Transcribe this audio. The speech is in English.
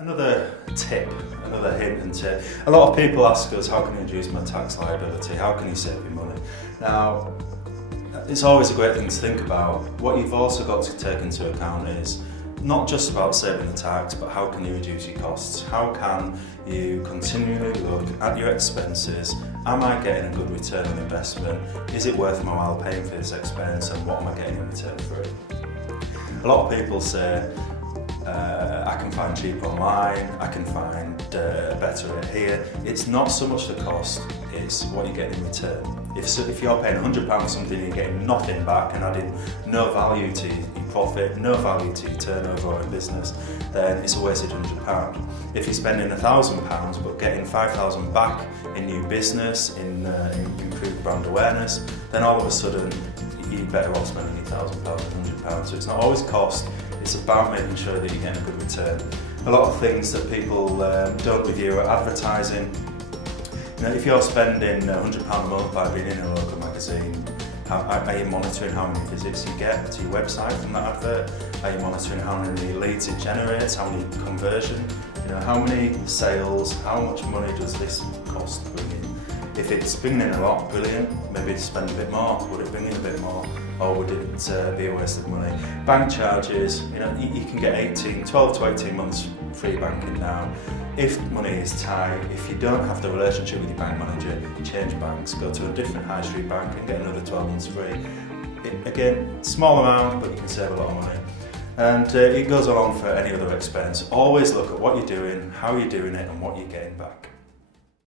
Another tip, another hint and tip. A lot of people ask us, how can you reduce my tax liability? How can you save me money? Now, it's always a great thing to think about. What you've also got to take into account is not just about saving the tax, but how can you reduce your costs? How can you continually look at your expenses? Am I getting a good return on investment? Is it worth my while paying for this expense, and what am I getting in return for it? A lot of people say, I can find cheap online, I can find better rate here. It's not so much the cost, it's what you get in return. If you're paying £100 for something and you're getting nothing back and adding no value to your profit, no value to your turnover or your business, then it's a wasted £100. If you're spending £1,000 but getting £5,000 back in new business, in improved brand awareness, then all of a sudden you're better off spending your £1,000 than £100. So it's not always cost, it's about making sure that you're getting a good return. A lot of things that people don't review are advertising. You know, if you're spending £100 a month by being in a local magazine, are you monitoring how many visits you get to your website from that advert? Are you monitoring how many leads it generates, how many conversion? You know, how many sales, how much money does this cost bring in? If it's bringing in a lot, brilliant, maybe spend a bit more. Would it bring in a bit more, or would it be a waste of money? Bank charges, you know, you can get 12 to 18 months free banking now. If money is tight, if you don't have the relationship with your bank manager, change banks, go to a different high street bank and get another 12 months free. Again, small amount, but you can save a lot of money. And it goes along for any other expense. Always look at what you're doing, how you're doing it, and what you're getting back.